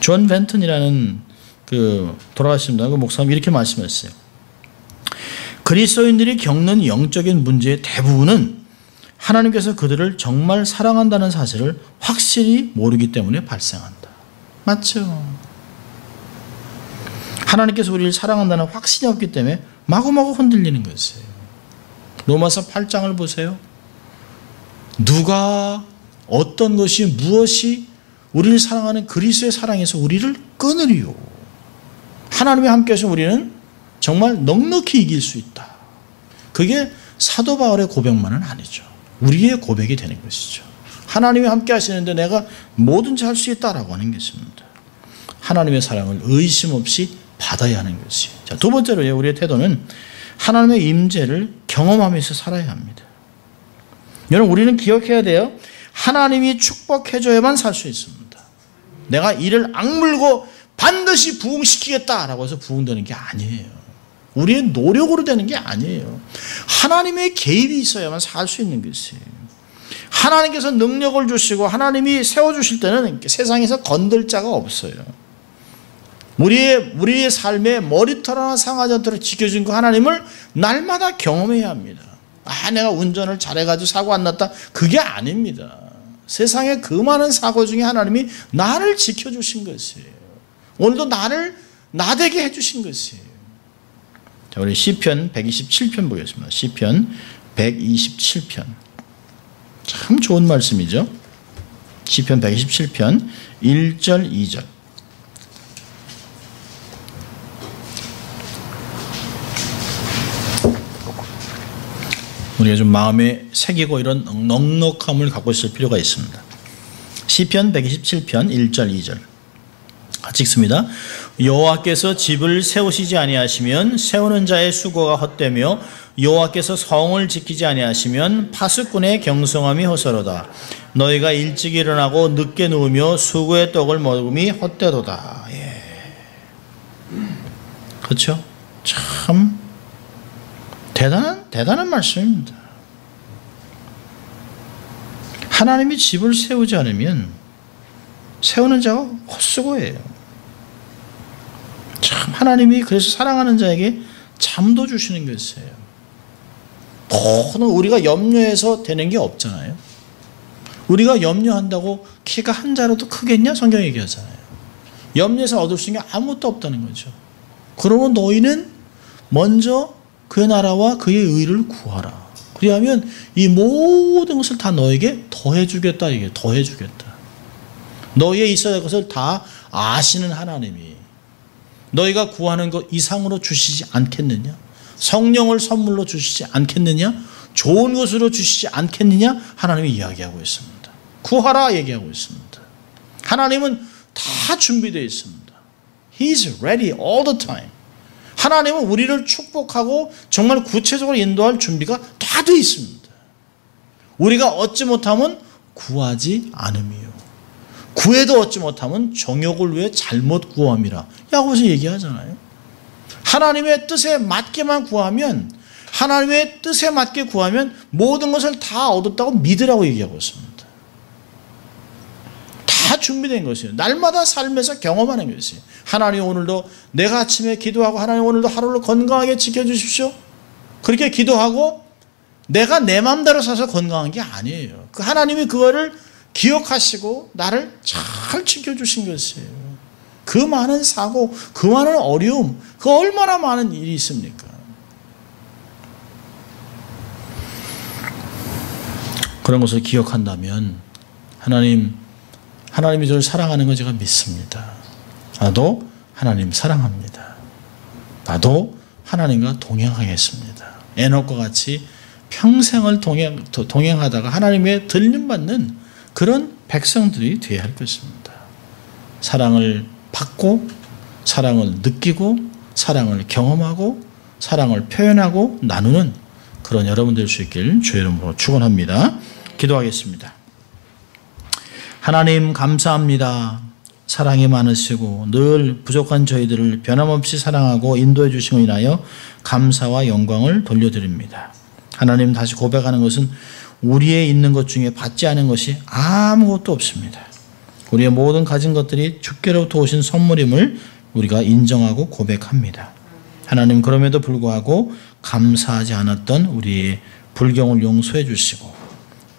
존 벤턴이라는 돌아가십니다. 그 목사님이 이렇게 말씀했어요. 그리스도인들이 겪는 영적인 문제의 대부분은 하나님께서 그들을 정말 사랑한다는 사실을 확실히 모르기 때문에 발생한다. 맞죠? 하나님께서 우리를 사랑한다는 확신이 없기 때문에 마구마구 흔들리는 것이에요. 로마서 8장을 보세요. 누가 어떤 것이 무엇이 우리를 사랑하는 그리스도의 사랑에서 우리를 끊으리요. 하나님이 함께 하시면 우리는 정말 넉넉히 이길 수 있다. 그게 사도 바울의 고백만은 아니죠. 우리의 고백이 되는 것이죠. 하나님이 함께 하시는데 내가 뭐든지 할 수 있다라고 하는 것입니다. 하나님의 사랑을 의심 없이 받아야 하는 것이에요. 자, 두 번째로 우리의 태도는 하나님의 임재를 경험하면서 살아야 합니다. 여러분, 우리는 기억해야 돼요. 하나님이 축복해줘야만 살 수 있습니다. 내가 이를 악물고 반드시 부흥시키겠다라고 해서 부흥되는 게 아니에요. 우리의 노력으로 되는 게 아니에요. 하나님의 개입이 있어야만 살 수 있는 것이에요. 하나님께서 능력을 주시고 하나님이 세워주실 때는 세상에서 건들 자가 없어요. 우리의 삶에 머리털 하나 상하지 않도록 지켜준 그 하나님을 날마다 경험해야 합니다. 내가 운전을 잘해가지고 사고 안 났다. 그게 아닙니다. 세상에 그 많은 사고 중에 하나님이 나를 지켜주신 것이에요. 오늘도 나를 나되게 해주신 것이에요. 자, 우리 시편 127편 보겠습니다. 시편 127편. 참 좋은 말씀이죠. 시편 127편 1절 2절. 우리가 좀 마음에 새기고 이런 넉넉함을 갖고 있을 필요가 있습니다. 시편 127편 1절 2절 같이 읽습니다. 여호와께서 집을 세우시지 아니하시면 세우는 자의 수고가 헛되며 여호와께서 성을 지키지 아니하시면 파수꾼의 경성함이 헛되도다. 너희가 일찍 일어나고 늦게 누우며 수고의 떡을 먹음이 헛되도다. 예. 그렇죠? 참 대단한 말씀입니다. 하나님이 집을 세우지 않으면 세우는 자가 헛수고예요. 참 하나님이 그래서 사랑하는 자에게 잠도 주시는 것이에요. 모든 우리가 염려해서 되는 게 없잖아요. 우리가 염려한다고 키가 한 자라도 크겠냐? 성경 얘기하잖아요. 염려해서 얻을 수 있는 게 아무것도 없다는 거죠. 그러면 너희는 먼저 그의 나라와 그의 의를 구하라. 그리하면 이 모든 것을 다 너에게 더해주겠다. 이게 더해주겠다. 너희에 있어야 할 것을 다 아시는 하나님이 너희가 구하는 것 이상으로 주시지 않겠느냐? 성령을 선물로 주시지 않겠느냐? 좋은 것으로 주시지 않겠느냐? 하나님이 이야기하고 있습니다. 구하라 얘기하고 있습니다. 하나님은 다 준비되어 있습니다. He's ready all the time. 하나님은 우리를 축복하고 정말 구체적으로 인도할 준비가 다 되어 있습니다. 우리가 얻지 못하면 구하지 않음이요. 구해도 얻지 못하면 정욕을 위해 잘못 구함이라. 야고보서 얘기하잖아요. 하나님의 뜻에 맞게만 구하면, 하나님의 뜻에 맞게 구하면 모든 것을 다 얻었다고 믿으라고 얘기하고 있습니다. 다 준비된 것이에요. 날마다 삶에서 경험하는 것이에요. 하나님 오늘도 내가 아침에 기도하고 하나님 오늘도 하루를 건강하게 지켜주십시오. 그렇게 기도하고 내가 내 마음대로 사서 건강한 게 아니에요. 그 하나님이 그거를 기억하시고 나를 잘 지켜주신 것이에요. 그 많은 사고, 그 많은 어려움, 그 얼마나 많은 일이 있습니까? 그런 것을 기억한다면 하나님이 저를 사랑하는 걸 제가 믿습니다. 나도 하나님 사랑합니다. 나도 하나님과 동행하겠습니다. 에녹과 같이 평생을 동행하다가 하나님의 들림받는 그런 백성들이 되어야 할 것입니다. 사랑을 받고 사랑을 느끼고 사랑을 경험하고 사랑을 표현하고 나누는 그런 여러분 될 수 있길 주의 이름으로 축원합니다. 기도하겠습니다. 하나님 감사합니다. 사랑이 많으시고 늘 부족한 저희들을 변함없이 사랑하고 인도해 주심을 인하여 감사와 영광을 돌려드립니다. 하나님, 다시 고백하는 것은 우리의 있는 것 중에 받지 않은 것이 아무것도 없습니다. 우리의 모든 가진 것들이 주께로부터 오신 선물임을 우리가 인정하고 고백합니다. 하나님, 그럼에도 불구하고 감사하지 않았던 우리의 불경을 용서해 주시고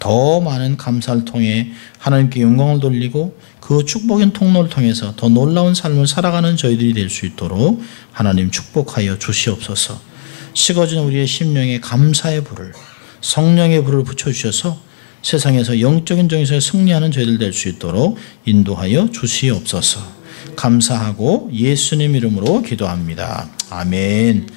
더 많은 감사를 통해 하나님께 영광을 돌리고 그 축복인 통로를 통해서 더 놀라운 삶을 살아가는 저희들이 될 수 있도록 하나님 축복하여 주시옵소서. 식어진 우리의 심령에 감사의 불을, 성령의 불을 붙여주셔서 세상에서 영적인 정에서 승리하는 저희들 될 수 있도록 인도하여 주시옵소서. 감사하고 예수님 이름으로 기도합니다. 아멘.